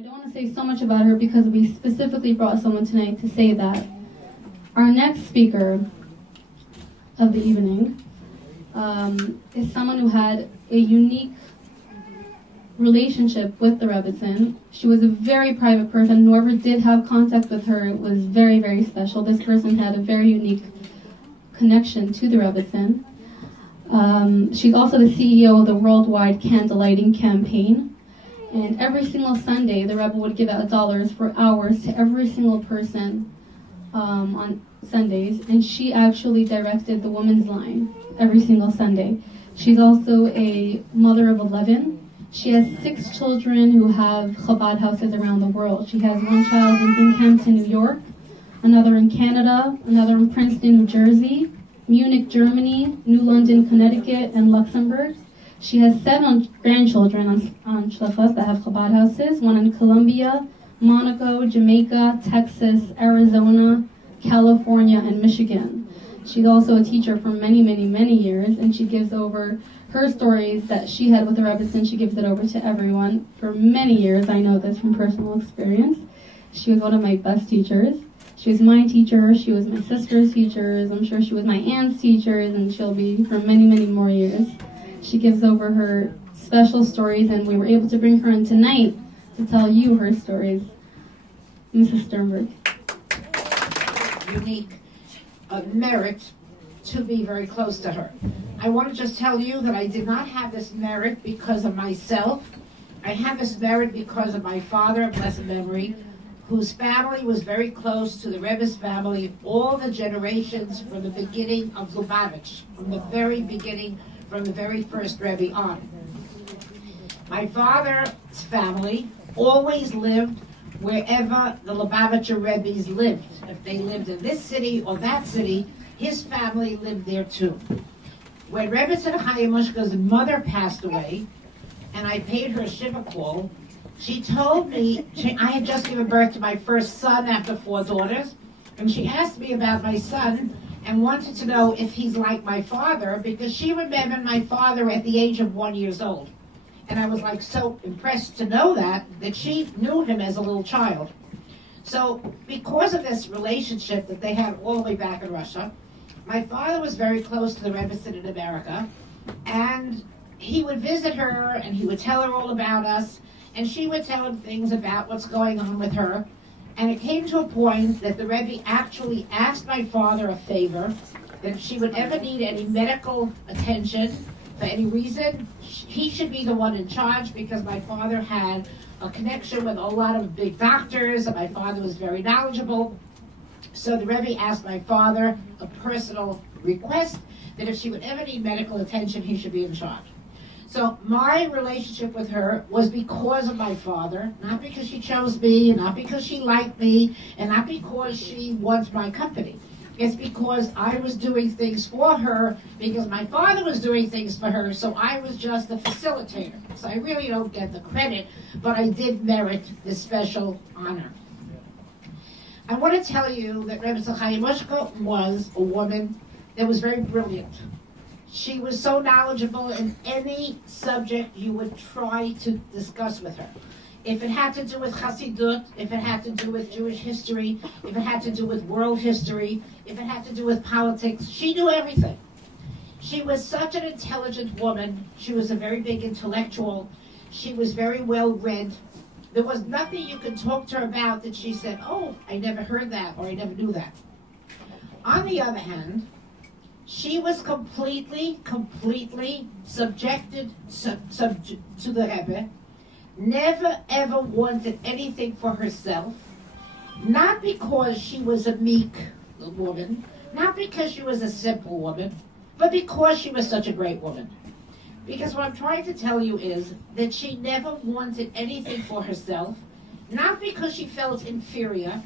I don't want to say so much about her because we specifically brought someone tonight to say that. Our next speaker of the evening is someone who had a unique relationship with the Rebbetzin. She was a very private person. Whoever did have contact with her was very, very special. This person had a very unique connection to the Rebbetzin. She's also the CEO of the Worldwide Candlelighting Campaign. And every single Sunday, the Rebbe would give out dollars for hours to every single person on Sundays. And she actually directed the Women's Line every single Sunday. She's also a mother of 11. She has 6 children who have Chabad houses around the world. She has one child in Binghamton, New York, another in Canada, another in Princeton, New Jersey, Munich, Germany, New London, Connecticut, and Luxembourg. She has 7 grandchildren on Shvat that have Chabad houses, one in Colombia, Monaco, Jamaica, Texas, Arizona, California, and Michigan. She's also a teacher for many, many, many years, and she gives over her stories that she had with the Rebbetzin. She gives it over to everyone for many years. I know this from personal experience. She was one of my best teachers. She was my teacher. She was my sister's teachers. I'm sure she was my aunt's teachers, and she'll be for many, many more years. She gives over her special stories, and we were able to bring her in tonight to tell you her stories. Mrs. Sternberg. Unique merit to be very close to her. I want to just tell you that I did not have this merit because of myself. I had this merit because of my father of blessed memory, whose family was very close to the Rebbe's family, all the generations from the beginning of Lubavitch, from the very beginning, from the very first Rebbe on. My father's family always lived wherever the Lubavitcher Rebbe's lived. If they lived in this city or that city, his family lived there too. When Rebbetzin Chayemushka's mother passed away, and I paid her a shiva call, she told me, I had just given birth to my first son after 4 daughters, and she asked me about my son and wanted to know if he's like my father, because she remembered my father at the age of 1 year old. And I was like so impressed to know that she knew him as a little child. So because of this relationship that they had all the way back in Russia, my father was very close to the Rebbetzin in America, and he would visit her and he would tell her all about us, and she would tell him things about what's going on with her. And it came to a point that the Rebbe actually asked my father a favor, that if she would ever need any medical attention for any reason, he should be the one in charge, because my father had a connection with a lot of big doctors, and my father was very knowledgeable. So the Rebbe asked my father a personal request that if she would ever need medical attention, he should be in charge. So my relationship with her was because of my father, not because she chose me, and not because she liked me, and not because she wants my company. It's because I was doing things for her, because my father was doing things for her, so I was just a facilitator. So I really don't get the credit, but I did merit this special honor. I want to tell you that Rebbetzin Chayemushka was a woman that was very brilliant. She was so knowledgeable in any subject you would try to discuss with her. If it had to do with Chassidut, if it had to do with Jewish history, if it had to do with world history, if it had to do with politics, she knew everything. She was such an intelligent woman. She was a very big intellectual. She was very well read. There was nothing you could talk to her about that she said, oh, I never heard that, or I never knew that. On the other hand, she was completely subjected to the Rebbe, never ever wanted anything for herself, not because she was a meek woman, not because she was a simple woman, but because she was such a great woman. Because what I'm trying to tell you is that she never wanted anything for herself, not because she felt inferior,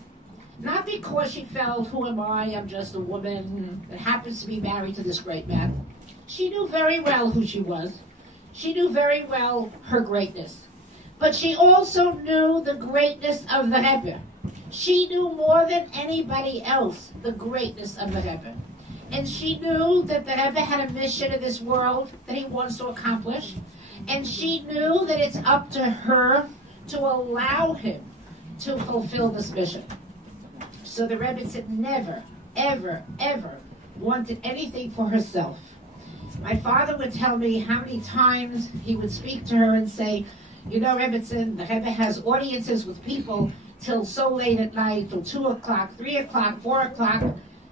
not because she felt, who am I, I'm just a woman that happens to be married to this great man. She knew very well who she was. She knew very well her greatness. But she also knew the greatness of the Rebbe. She knew more than anybody else the greatness of the Rebbe. And she knew that the Rebbe had a mission in this world that he wants to accomplish. And she knew that it's up to her to allow him to fulfill this mission. So the Rebbetzin never, ever, ever wanted anything for herself. My father would tell me how many times he would speak to her and say, you know, Rebbetzin, the Rebbe has audiences with people till so late at night, till 2 o'clock, 3 o'clock, 4 o'clock,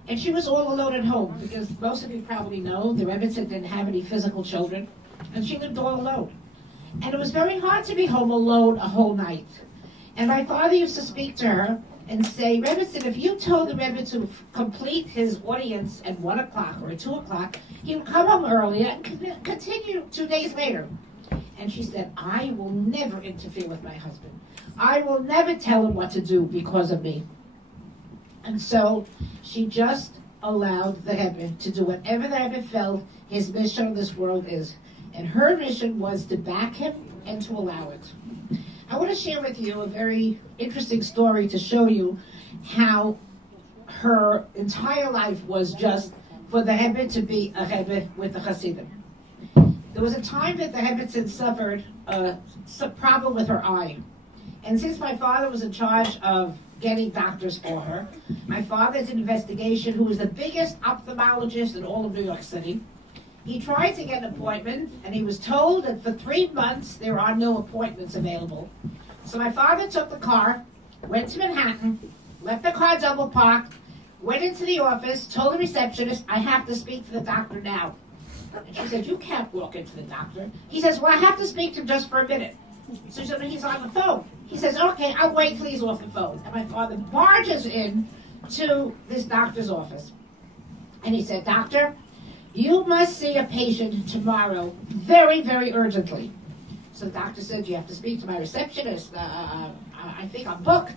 and she was all alone at home, because most of you probably know the Rebbetzin didn't have any physical children, and she lived all alone. And it was very hard to be home alone a whole night. And my father used to speak to her and say, Rebbetzin, if you told the Rebbe to complete his audience at 1 o'clock or at 2 o'clock, he would come home earlier and continue 2 days later. And she said, I will never interfere with my husband. I will never tell him what to do because of me. And so she just allowed the Rebbe to do whatever the Rebbe felt his mission on this world is. And her mission was to back him and to allow it. I want to share with you a very interesting story to show you how her entire life was just for the Rebbe to be a Rebbe with the Hasidim. There was a time that the Rebbetzin suffered some problem with her eye. And since my father was in charge of getting doctors for her, my father's investigation, who was the biggest ophthalmologist in all of New York City, he tried to get an appointment, and he was told that for 3 months there are no appointments available. So my father took the car, went to Manhattan, left the car double parked, went into the office, told the receptionist, I have to speak to the doctor now. And she said, you can't walk into the doctor. He says, well, I have to speak to him just for a minute. So she said, he's on the phone. He says, okay, I'll wait till he's off the phone. And my father barges in to this doctor's office. And he said, doctor, you must see a patient tomorrow very, very urgently. So the doctor said, you have to speak to my receptionist. I think I'm booked.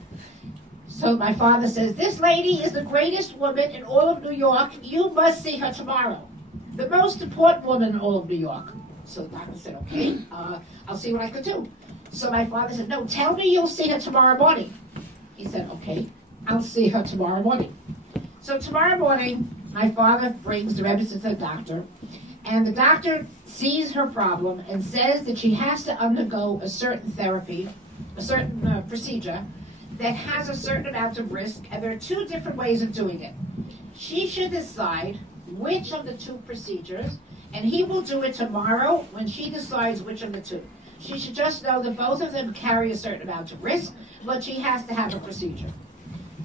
So my father says, this lady is the greatest woman in all of New York. You must see her tomorrow. The most important woman in all of New York. So the doctor said, okay, I'll see what I could do. So my father said, no, tell me you'll see her tomorrow morning. He said, okay, I'll see her tomorrow morning. So tomorrow morning, my father brings the Rebbetzin to the doctor, and the doctor sees her problem and says that she has to undergo a certain therapy, a certain procedure that has a certain amount of risk, and there are 2 different ways of doing it. She should decide which of the 2 procedures, and he will do it tomorrow when she decides which of the 2. She should just know that both of them carry a certain amount of risk, but she has to have a procedure.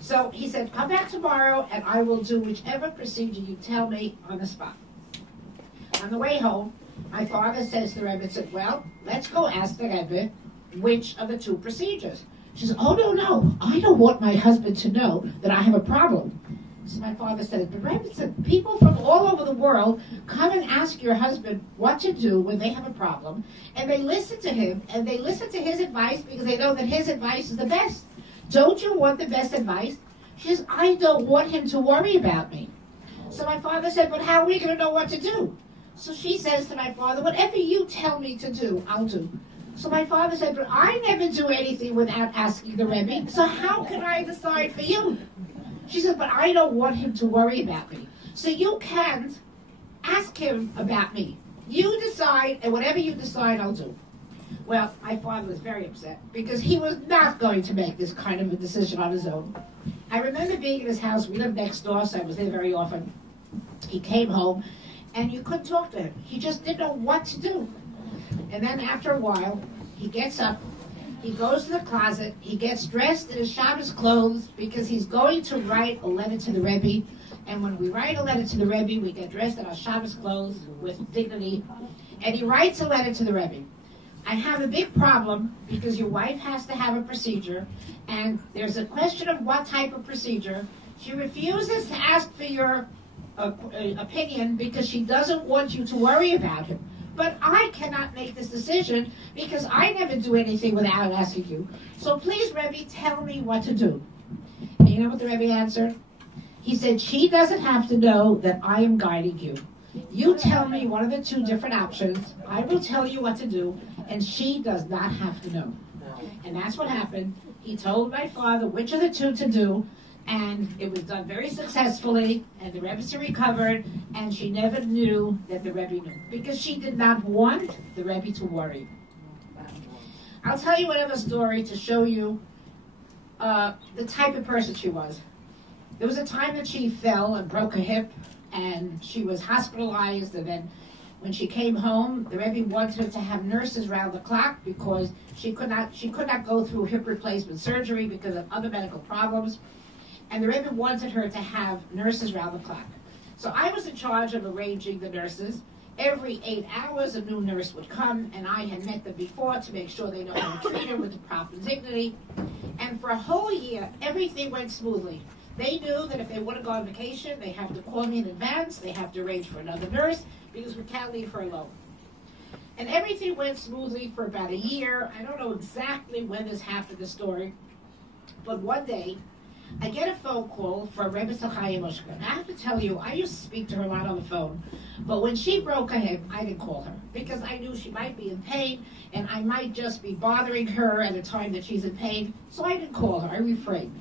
So he said, come back tomorrow and I will do whichever procedure you tell me on the spot. On the way home, my father says to the Rebbe, well, let's go ask the Rebbe which of the 2 procedures. She said, oh, no, I don't want my husband to know that I have a problem. So my father said, but Rebbe, people from all over the world come and ask your husband what to do when they have a problem, and they listen to him, and they listen to his advice because they know that his advice is the best. Don't you want the best advice? She says, I don't want him to worry about me. So my father said, but how are we going to know what to do? So she says to my father, whatever you tell me to do, I'll do. So my father said, but I never do anything without asking the Rebbe, so how can I decide for you? She said, but I don't want him to worry about me. So you can't ask him about me. You decide, and whatever you decide, I'll do. Well, my father was very upset because he was not going to make this kind of a decision on his own. I remember being in his house. We lived next door, so I was there very often. He came home, and you couldn't talk to him. He just didn't know what to do. And then after a while, he gets up, he goes to the closet, he gets dressed in his Shabbos clothes because he's going to write a letter to the Rebbe. And when we write a letter to the Rebbe, we get dressed in our Shabbos clothes with dignity. And he writes a letter to the Rebbe. I have a big problem because your wife has to have a procedure, and there's a question of what type of procedure. She refuses to ask for your opinion because she doesn't want you to worry about him. But I cannot make this decision because I never do anything without asking you. So please, Rebbe, tell me what to do. And you know what the Rebbe answered? He said, she doesn't have to know that I am guiding you. You tell me one of the 2 different options. I will tell you what to do, and she does not have to know. And that's what happened. He told my father which of the 2 to do, and it was done very successfully, and the Rebbe recovered, and she never knew that the Rebbe knew, because she did not want the Rebbe to worry. I'll tell you another story to show you the type of person she was. There was a time that she fell and broke her hip, and she was hospitalized, and then when she came home, the Rebbe wanted her to have nurses round the clock because she could not go through hip replacement surgery because of other medical problems, and the Rebbe wanted her to have nurses round the clock. So I was in charge of arranging the nurses. Every 8 hours, a new nurse would come, and I had met them before to make sure they know how to treat her with the proper dignity. And for a whole year, everything went smoothly. They knew that if they want to go on vacation, they have to call me in advance, they have to arrange for another nurse, because we can't leave her alone. And everything went smoothly for about a year. I don't know exactly when this happened, the story, but one day, I get a phone call from Rebbetzin. And I have to tell you, I used to speak to her a lot on the phone, but when she broke her hip, I didn't call her, because I knew she might be in pain, and I might just be bothering her at a time that she's in pain, so I didn't call her, I refrained.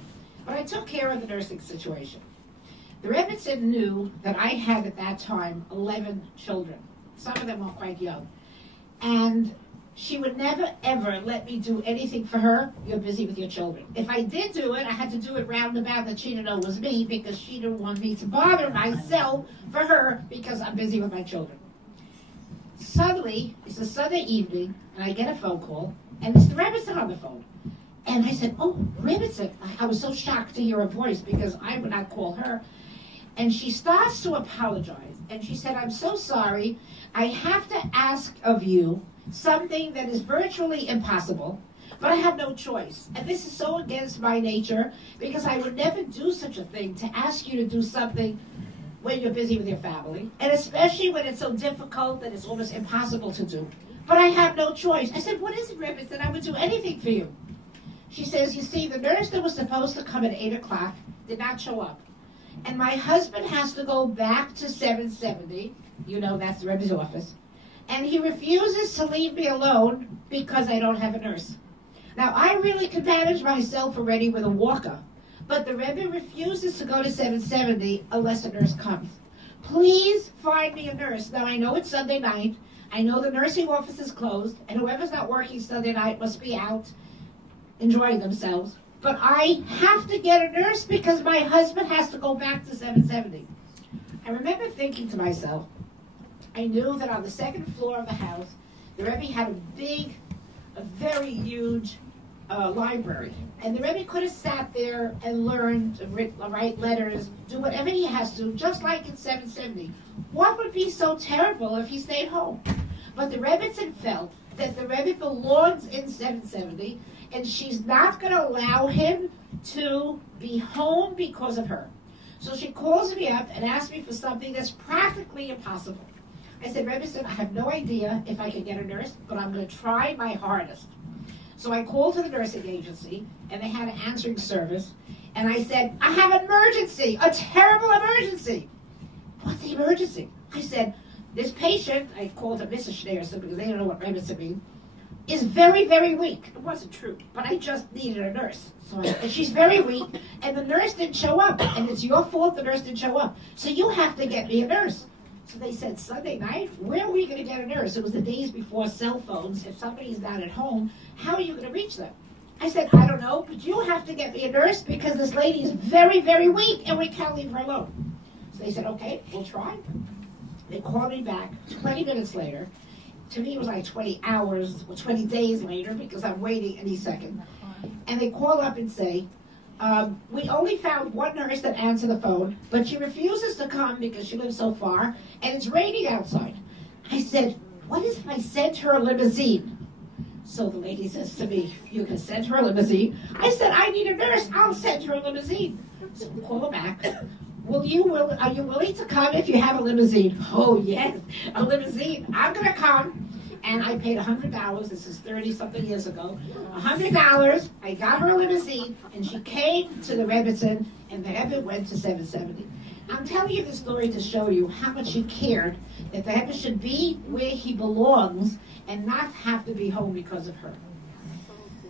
But I took care of the nursing situation. The Rebbetzin knew that I had at that time 11 children. Some of them were quite young. And she would never, ever let me do anything for her. You're busy with your children. If I did do it, I had to do it roundabout that she didn't know was me, because she didn't want me to bother myself for her because I'm busy with my children. Suddenly, it's a Sunday evening, and I get a phone call, and it's the Rebbetzin on the phone. And I said, oh, Rebbetzin. I was so shocked to hear her voice because I would not call her. And she starts to apologize. And she said, I'm so sorry. I have to ask of you something that is virtually impossible, but I have no choice. And this is so against my nature, because I would never do such a thing, to ask you to do something when you're busy with your family, and especially when it's so difficult that it's almost impossible to do. But I have no choice. I said, what is it, Rebbetzin? I would do anything for you. She says, you see, the nurse that was supposed to come at 8 o'clock did not show up. And my husband has to go back to 770. You know, that's the Rebbe's office. And he refuses to leave me alone because I don't have a nurse. Now, I really can manage myself already with a walker, but the Rebbe refuses to go to 770 unless a nurse comes. Please find me a nurse. Now, I know it's Sunday night. I know the nursing office is closed, and whoever's not working Sunday night must be out enjoying themselves. But I have to get a nurse because my husband has to go back to 770. I remember thinking to myself, I knew that on the second floor of the house, the Rebbe had a very huge library. And the Rebbe could have sat there and learned to write letters, do whatever he has to, just like in 770. What would be so terrible if he stayed home? But the Rebbetzin felt that the Rebbe belongs in 770, and she's not going to allow him to be home because of her. So she calls me up and asks me for something that's practically impossible. I said, Rebbetzin, I have no idea if I can get a nurse, but I'm going to try my hardest. So I called to the nursing agency, and they had an answering service, and I said, I have an emergency, a terrible emergency. What's the emergency? I said, this patient, I called her Mrs. Schneerson because they don't know what Rebbetzin means, is very, very weak. It wasn't true, but I just needed a nurse. And she's very weak, and the nurse didn't show up, and it's your fault the nurse didn't show up. So you have to get me a nurse. So they said, Sunday night? Where are we going to get a nurse? It was the days before cell phones. If somebody's not at home, how are you going to reach them? I said, I don't know, but you have to get me a nurse because this lady is very, very weak, and we can't leave her alone. So they said, okay, we'll try. They called me back 20 minutes later. To me, it was like 20 hours or 20 days later because I'm waiting any second. And they call up and say, we only found one nurse that answered the phone, but she refuses to come because she lives so far, and it's raining outside. I said, what if I sent her a limousine? So the lady says to me, you can send her a limousine? I said, I need a nurse. I'll send her a limousine. So we call her back. Are you willing to come if you have a limousine? Oh, yes, a limousine. I'm going to come. And I paid $100. This is 30-something years ago. $100. I got her a limousine, and she came to the Rebbetzin, and the Rebbe went to 770. I'm telling you this story to show you how much he cared that the Rebbe should be where he belongs and not have to be home because of her.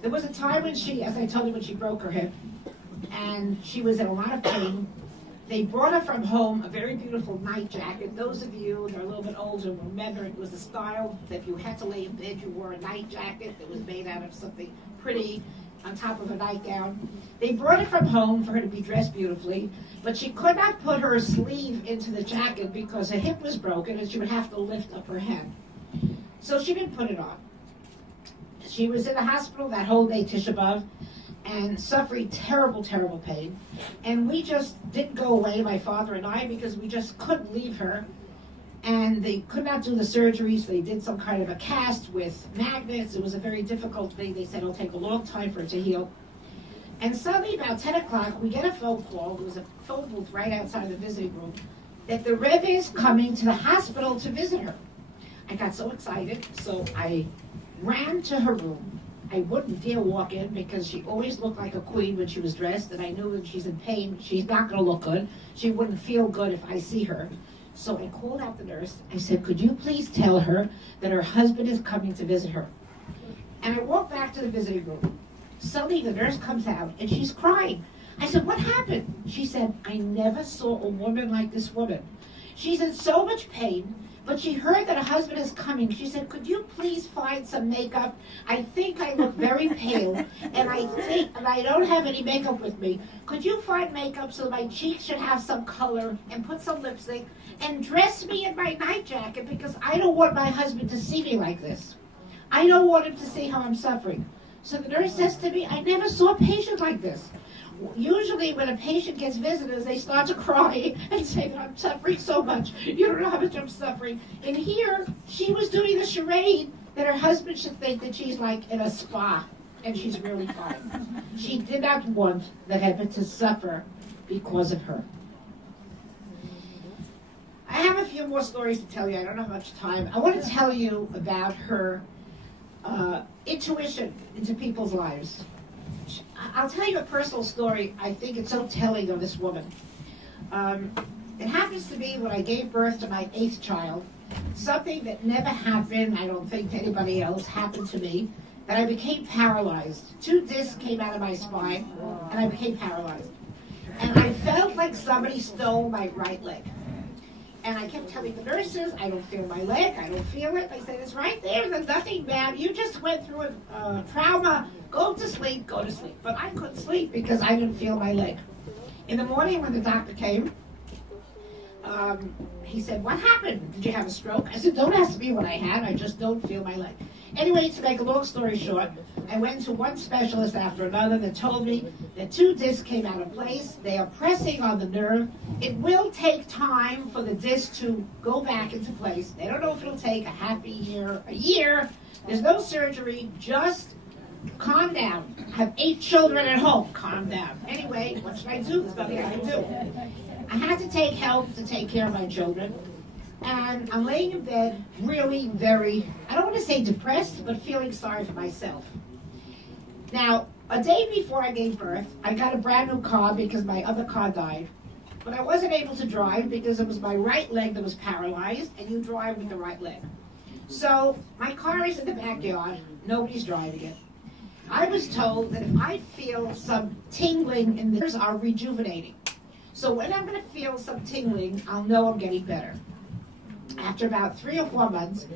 There was a time when she, as I told you, when she broke her hip, and she was in a lot of pain. They brought her from home a very beautiful night jacket. Those of you that are a little bit older will remember it was a style that if you had to lay in bed, you wore a night jacket that was made out of something pretty on top of a nightgown. They brought it from home for her to be dressed beautifully, but she could not put her sleeve into the jacket because her hip was broken and she would have to lift up her hand. So she didn't put it on. She was in the hospital that whole day, Tisha B'Av, and suffering terrible, terrible pain. And we just didn't go away, my father and I, because we just couldn't leave her. And they could not do the surgery, so they did some kind of a cast with magnets. It was a very difficult thing. They said it'll take a long time for it to heal. And suddenly, about 10 o'clock, we get a phone call. There was a phone booth right outside the visiting room that the Rebbe is coming to the hospital to visit her. I got so excited, so I ran to her room. I wouldn't dare walk in because she always looked like a queen when she was dressed, and I knew when she's in pain, she's not going to look good. She wouldn't feel good if I see her. So I called out the nurse. I said, could you please tell her that her husband is coming to visit her? And I walked back to the visiting room. Suddenly the nurse comes out, and she's crying. I said, what happened? She said, I never saw a woman like this woman. She's in so much pain. But she heard that her husband is coming. She said, could you please find some makeup? I think I look very pale, and I don't have any makeup with me. Could you find makeup so my cheeks should have some color, and put some lipstick, and dress me in my night jacket because I don't want my husband to see me like this. I don't want him to see how I'm suffering. So the nurse says to me, I never saw a patient like this. Usually when a patient gets visitors, they start to cry and say that I'm suffering so much. You don't know how much I'm suffering. And here, she was doing the charade that her husband should think that she's like in a spa, and she's really fine. She did not want the Rebbe to suffer because of her. I have a few more stories to tell you. I don't have much time. I want to tell you about her intuition into people's lives. I'll tell you a personal story. I think it's so telling of this woman. It happens to be when I gave birth to my 8th child, something that never happened, I don't think to anybody else, happened to me, that I became paralyzed. 2 discs came out of my spine, and I became paralyzed. And I felt like somebody stole my right leg. And I kept telling the nurses, I don't feel my leg, I don't feel it. They said, it's right there, there's nothing bad. You just went through a trauma. Go to sleep, go to sleep. But I couldn't sleep because I didn't feel my leg. In the morning when the doctor came, he said, what happened? Did you have a stroke? I said, don't ask me what I had, I just don't feel my leg. Anyway, to make a long story short, I went to one specialist after another that told me that 2 discs came out of place. They are pressing on the nerve. It will take time for the disc to go back into place. They don't know if it'll take a year. There's no surgery, just calm down. I have 8 children at home. Calm down. Anyway, what should I do? There's nothing I can do. I had to take help to take care of my children. And I'm laying in bed really very, I don't want to say depressed, but feeling sorry for myself. Now, a day before I gave birth, I got a brand new car because my other car died. But I wasn't able to drive because it was my right leg that was paralyzed, and you drive with the right leg. So my car is in the backyard. Nobody's driving it. I was told that if I feel some tingling in the nerves are rejuvenating. So when I'm going to feel some tingling, I'll know I'm getting better. After about 3 or 4 months,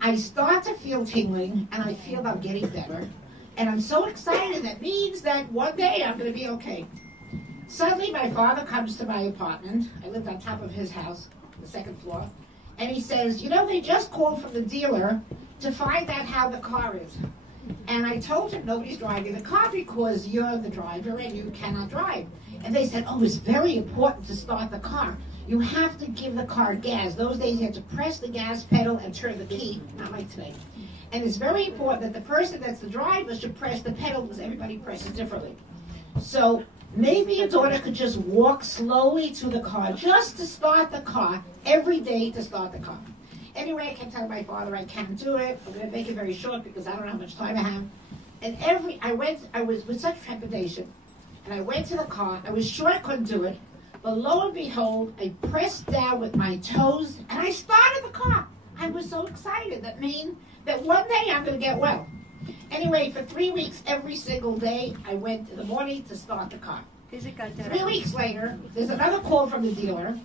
I start to feel tingling, and I feel I'm getting better. And I'm so excited. That means that one day I'm going to be okay. Suddenly, my father comes to my apartment. I lived on top of his house, the 2nd floor. And he says, you know, they just called from the dealer to find out how the car is. And I told him nobody's driving the car because you're the driver and you cannot drive. And they said, oh, it's very important to start the car. You have to give the car gas. Those days you had to press the gas pedal and turn the key, not like today. And it's very important that the person that's the driver should press the pedal because everybody presses differently. So maybe your daughter could just walk slowly to the car, just to start the car, every day to start the car. Anyway, I kept telling my father I can't do it. I'm going to make it very short because I don't know how much time I have. And I was with such trepidation, and I went to the car. I was sure I couldn't do it. But lo and behold, I pressed down with my toes, and I started the car. I was so excited. That means that one day I'm going to get well. Anyway, for 3 weeks, every single day, I went in the morning to start the car. 3 weeks later, there's another call from the dealer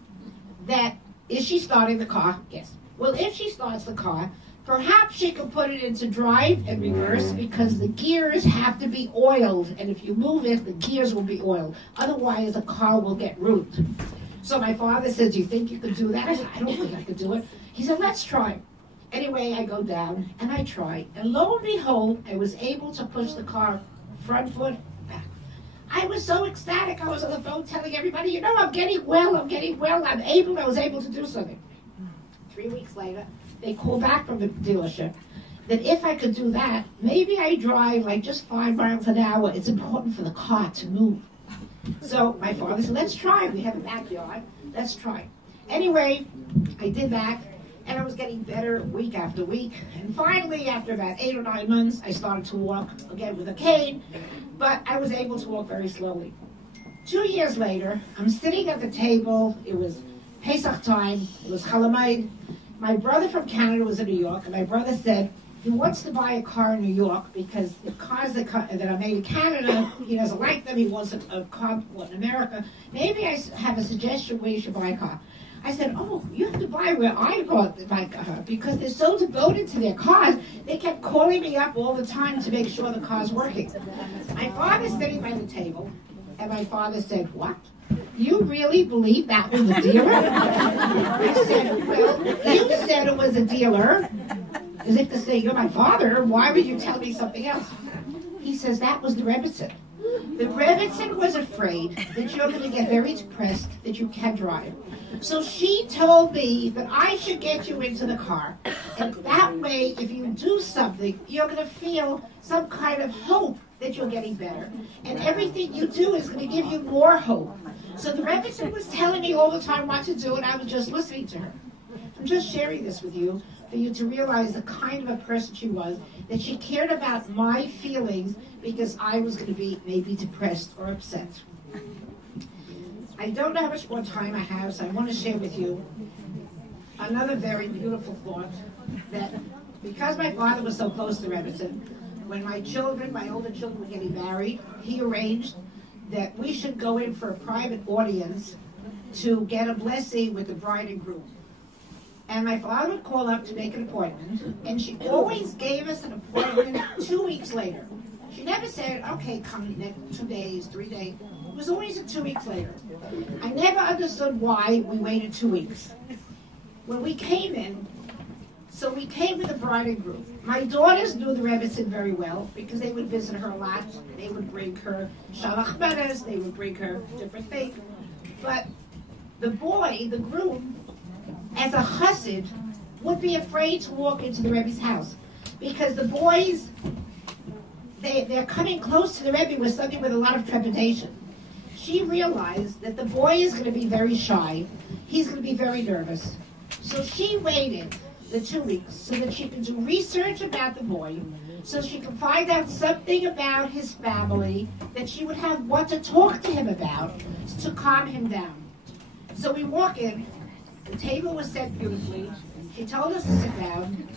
that, is she starting the car? Yes. Well, if she starts the car, perhaps she could put it into drive and reverse because the gears have to be oiled. And if you move it, the gears will be oiled. Otherwise, the car will get ruined. So my father said, do you think you could do that? I said, I don't think I could do it. He said, let's try. Anyway, I go down and I try. And lo and behold, I was able to push the car front foot back. I was so ecstatic. I was on the phone telling everybody, you know, I'm getting well. I was able to do something. 3 weeks later, they call back from the dealership that if I could do that, maybe I drive like just 5 miles an hour. It's important for the car to move. So my father said, let's try. We have a backyard. Let's try. Anyway, I did that, and I was getting better week after week. And finally, after about 8 or 9 months, I started to walk again with a cane, but I was able to walk very slowly. 2 years later, I'm sitting at the table. It was Pesach time. It was Chalamayid. My brother from Canada was in New York, and my brother said he wants to buy a car in New York because the cars that are made in Canada, he doesn't like them. He wants a car in America. Maybe I have a suggestion where you should buy a car. I said, oh, you have to buy where I bought my car because they're so devoted to their cars. They kept calling me up all the time to make sure the car's working. My father's sitting by the table, and my father said, what? You really believe that was a dealer? I said, well, you said it was a dealer. As if to say, you're my father, why would you tell me something else? He says, that was the Rebbetzin. The Rebbetzin was afraid that you're going to get very depressed, that you can't drive. So she told me that I should get you into the car. And that way, if you do something, you're going to feel some kind of hope that you're getting better. And everything you do is going to give you more hope. So the Rebbetzin was telling me all the time what to do, and I was just listening to her. I'm just sharing this with you for you to realize the kind of a person she was, that she cared about my feelings because I was going to be maybe depressed or upset. I don't know how much more time I have, so I want to share with you another very beautiful thought, that because my father was so close to Rebbetzin, when my older children were getting married, he arranged that we should go in for a private audience to get a blessing with the bride and groom. And my father would call up to make an appointment, and she always gave us an appointment 2 weeks later. She never said, okay, come next 2 days, 3 days. It was always 2 weeks later. I never understood why we waited 2 weeks. When we came in, so we came with the bride and groom. My daughters knew the Rebbetzin very well because they would visit her a lot. They would bring her shalach manas, they would bring her different things. But the boy, the groom, as a chassid, would be afraid to walk into the Rebbe's house because the boys, they're coming close to the Rebbe with something with a lot of trepidation. She realized that the boy is going to be very shy. He's going to be very nervous. So she waited the 2 weeks so that she could do research about the boy, so she could find out something about his family, that she would have what to talk to him about to calm him down. So we walk in. The table was set beautifully. She told us to sit down.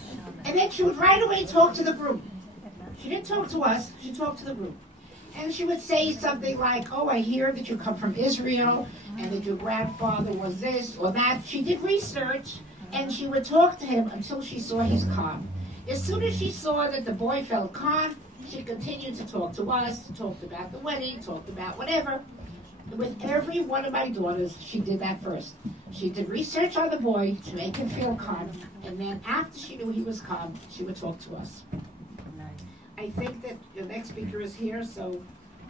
And then she would right away talk to the group. She didn't talk to us. She talked to the group. And she would say something like, oh, I hear that you come from Israel and that your grandfather was this or that. She did research, and she would talk to him until she saw he's calm. As soon as she saw that the boy felt calm, she continued to talk to us, talked about the wedding, talked about whatever. With every one of my daughters, she did that first. She did research on the boy to make him feel calm, and then after she knew he was calm, she would talk to us. I think that the next speaker is here, so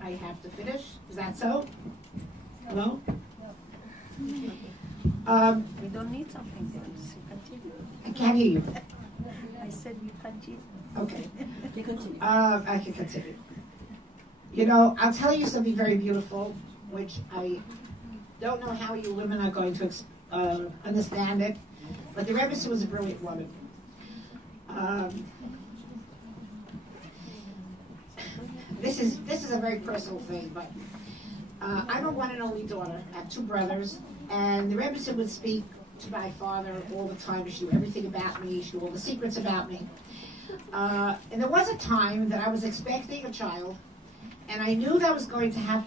I have to finish. Is that so? Hello? We don't need something else. Continue. I can't hear you. I said we continue. Okay. I can continue. You know, I'll tell you something very beautiful, which I don't know how you women are going to understand it, but the Rebbetzin was a brilliant woman. This is a very personal thing, but I'm a one and only daughter. I have 2 brothers, and the Rebbetzin would speak to my father all the time. She knew everything about me. She knew all the secrets about me. And there was a time that I was expecting a child, and I knew that I was going to have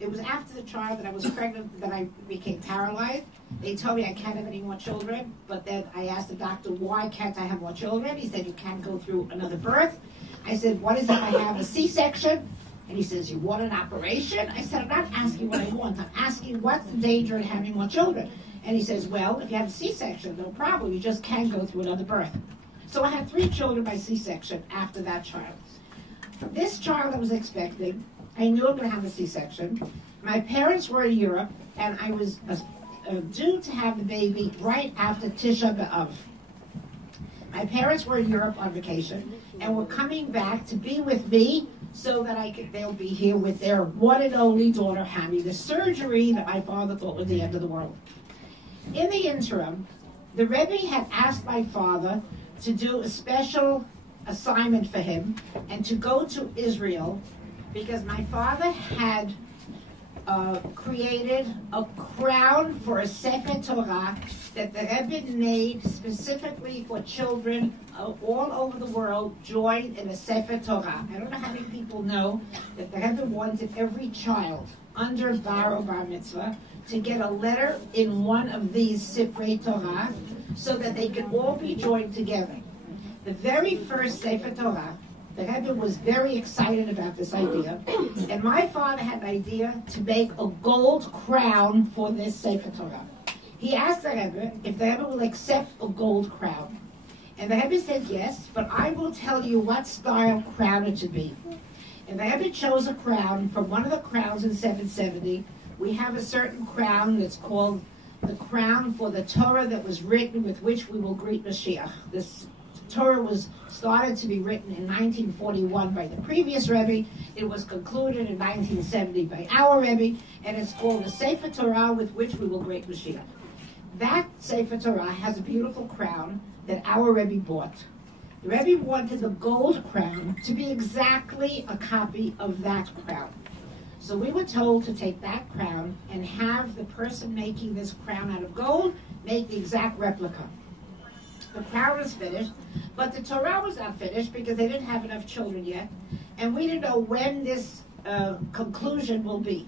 it was after the child that I was pregnant that I became paralyzed. They told me I can't have any more children, but then I asked the doctor, why can't I have more children? He said, you can't go through another birth. I said, what is it? I have a C-section. And he says, you want an operation? I said, I'm not asking what I want. I'm asking what's the danger in having more children. And he says, well, if you have a C-section, no problem. You just can't go through another birth. So I had 3 children by C-section after that child. This child I was expecting, I knew I'm going to have a C-section. My parents were in Europe, and I was due to have the baby right after Tisha B'Av. My parents were in Europe on vacation, and were coming back to be with me so that they'll be here with their one and only daughter having the surgery that my father thought was the end of the world. In the interim, the Rebbe had asked my father to do a special assignment for him and to go to Israel because my father had created a crown for a Sefer Torah that the Rebbe made specifically for children all over the world join in a Sefer Torah. I don't know how many people know that the Rebbe wanted every child under bar or bar mitzvah to get a letter in one of these Sifrei Torah so that they could all be joined together. The very first Sefer Torah, the Rebbe was very excited about this idea, and my father had an idea to make a gold crown for this Sefer Torah. He asked the Rebbe if the Rebbe will accept a gold crown. And the Rebbe said yes, but I will tell you what style crown it should be. And the Rebbe chose a crown from one of the crowns in 770. We have a certain crown that's called the crown for the Torah that was written with which we will greet Mashiach. This Torah was started to be written in 1941 by the previous Rebbe. It was concluded in 1970 by our Rebbe, and it's called the Sefer Torah with which we will greet Mashiach. That Sefer Torah has a beautiful crown that our Rebbe bought. The Rebbe wanted the gold crown to be exactly a copy of that crown. So we were told to take that crown and have the person making this crown out of gold make the exact replica. The crown was finished, but the Torah was not finished because they didn't have enough children yet, and we didn't know when this conclusion will be.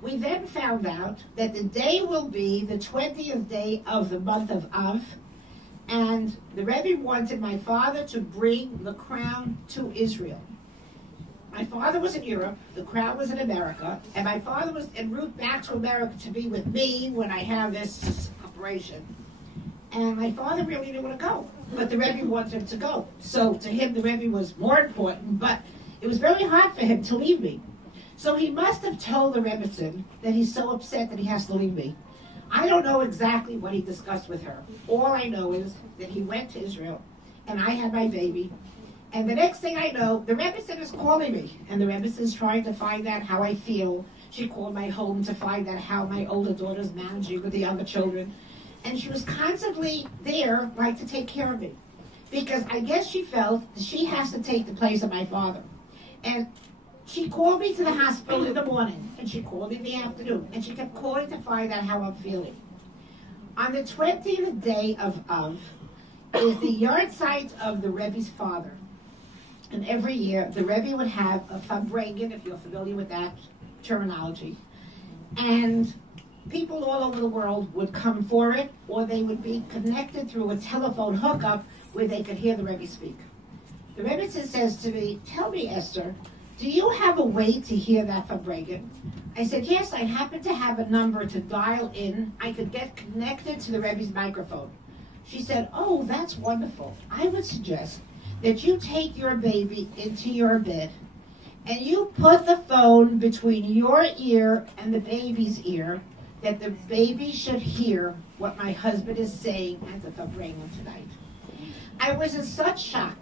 We then found out that the day will be the 20th day of the month of Av, and the Rebbe wanted my father to bring the crown to Israel. My father was in Europe, the crown was in America, and my father was en route back to America to be with me when I have this operation. And my father really didn't want to go, but the Rebbe wanted him to go. So to him, the Rebbe was more important, but it was very hard for him to leave me. So he must have told the Rebbetzin that he's so upset that he has to leave me. I don't know exactly what he discussed with her. All I know is that he went to Israel, and I had my baby. And the next thing I know, the Rebbetzin is calling me, and the Rebbetzin is trying to find out how I feel. She called my home to find out how my older daughter's managing with the younger children. And she was constantly there, like, to take care of me. Because I guess she felt that she has to take the place of my father. And she called me to the hospital in the morning, and she called me in the afternoon, and she kept calling to find out how I'm feeling. On the 20th day of Av is the yard site of the Rebbe's father. And every year, the Rebbe would have a Fabregan, if you're familiar with that terminology. And people all over the world would come for it, or they would be connected through a telephone hookup where they could hear the Rebbe speak. The Rebbe says to me, tell me, Esther, do you have a way to hear that Fabregan? I said, yes, I happen to have a number to dial in. I could get connected to the Rebbe's microphone. She said, oh, that's wonderful. I would suggest that you take your baby into your bed and you put the phone between your ear and the baby's ear, that the baby should hear what my husband is saying at the Fabregan tonight. I was in such shock.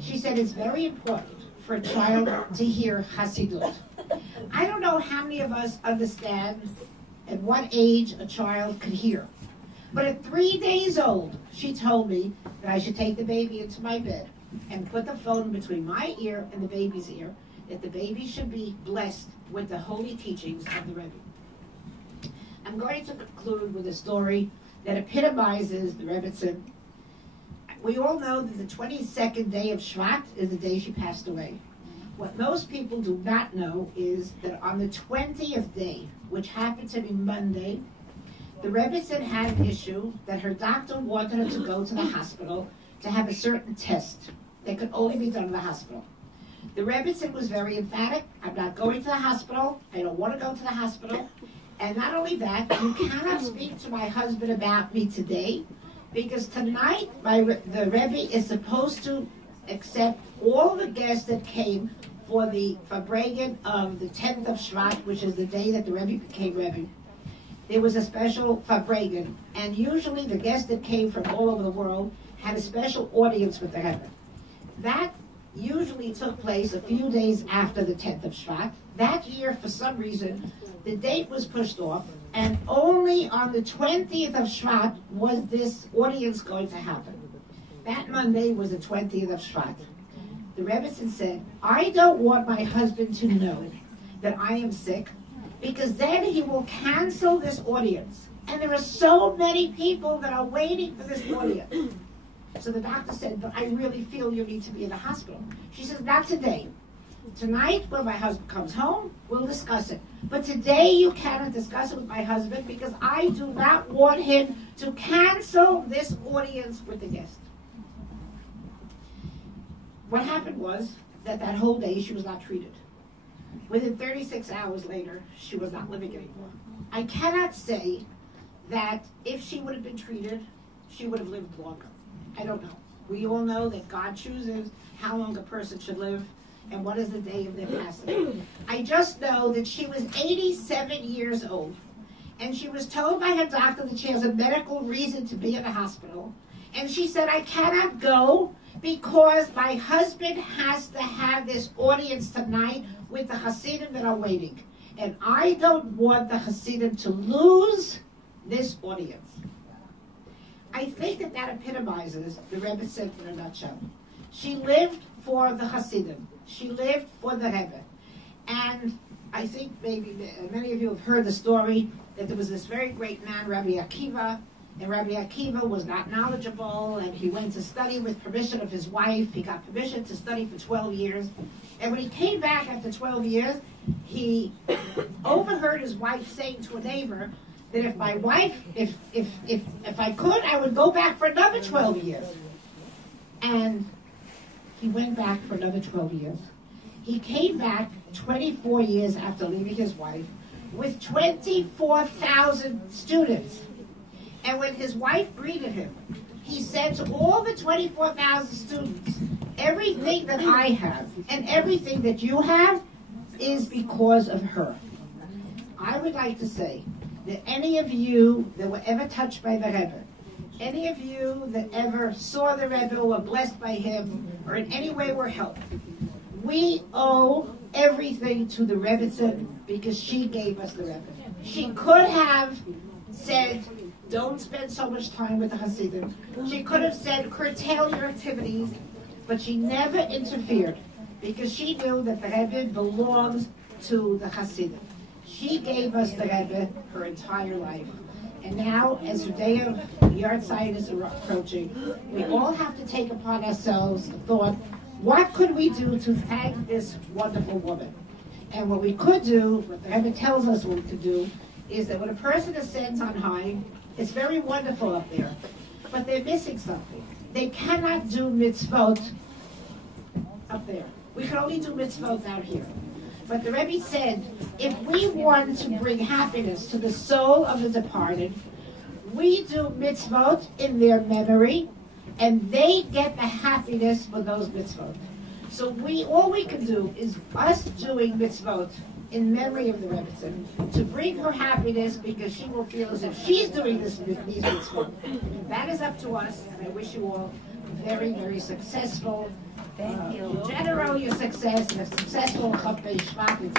She said it's very important for a child to hear Hasidut. I don't know how many of us understand at what age a child could hear. But at 3 days old, she told me that I should take the baby into my bed and put the phone between my ear and the baby's ear, that the baby should be blessed with the holy teachings of the Rebbe. I'm going to conclude with a story that epitomizes the Rebbetzin. We all know that the 22nd day of Shvat is the day she passed away. What most people do not know is that on the 20th day, which happened to be Monday, the Rebbetzin had an issue that her doctor wanted her to go to the hospital to have a certain test that could only be done in the hospital. The Rebbetzin was very emphatic. I'm not going to the hospital. I don't want to go to the hospital. And not only that, you cannot speak to my husband about me today, because tonight the Rebbe is supposed to accept all the guests that came for the Farbrengen of the 10th of Shvat, which is the day that the Rebbe became Rebbe. There was a special Farbrengen, and usually the guests that came from all over the world had a special audience with the Rebbe. That usually took place a few days after the 10th of Shvat. That year, for some reason, the date was pushed off, and only on the 20th of Shvat was this audience going to happen. That Monday was the 20th of Shvat. The Rebbetzin said, I don't want my husband to know that I am sick, because then he will cancel this audience. And there are so many people that are waiting for this audience. So the doctor said, but I really feel you need to be in the hospital. She says, not today. Tonight, when my husband comes home, we'll discuss it. But today you cannot discuss it with my husband, because I do not want him to cancel this audience with the guest. What happened was that whole day she was not treated. Within 36 hours later, she was not living anymore. I cannot say that if she would have been treated, she would have lived longer. I don't know. We all know that God chooses how long a person should live and what is the day of their passing. I just know that she was 87 years old, and she was told by her doctor that she has a medical reason to be in the hospital. And she said, I cannot go because my husband has to have this audience tonight with the Hasidim that are waiting. And I don't want the Hasidim to lose this audience. I think that epitomizes the Rebbetzin in a nutshell. She lived for the Hasidim. She lived for the Rebbe. And I think maybe many of you have heard the story that there was this very great man, Rabbi Akiva, and Rabbi Akiva was not knowledgeable, and he went to study with permission of his wife. He got permission to study for 12 years. And when he came back after 12 years, he overheard his wife saying to a neighbor that if my wife, if I could, I would go back for another 12 years. And he went back for another 12 years. He came back 24 years after leaving his wife with 24,000 students. And when his wife greeted him, he said to all the 24,000 students, everything that I have and everything that you have is because of her. I would like to say that any of you that were ever touched by the Rebbe, any of you that ever saw the Rebbe or were blessed by him or in any way were helped, we owe everything to the Rebbetzin because she gave us the Rebbe. She could have said, don't spend so much time with the Hasidim. She could have said, curtail your activities, but she never interfered because she knew that the Rebbe belongs to the Hasidim. She gave us the Rebbe her entire life. And now, as her day of Yahrzeit is approaching, we all have to take upon ourselves the thought, what could we do to thank this wonderful woman? And what we could do, what the Rebbe tells us what we could do, is that when a person ascends on high, it's very wonderful up there, but they're missing something. They cannot do mitzvot up there. We can only do mitzvot out here. But the Rebbe said, if we want to bring happiness to the soul of the departed, we do mitzvot in their memory, and they get the happiness for those mitzvot. So all we can do is us doing mitzvot in memory of the Rebbetzin to bring her happiness, because she will feel as if she's doing these mitzvot. That is up to us, and I wish you all very, very successful. Thank you. General your success and a successful Chof Shvat and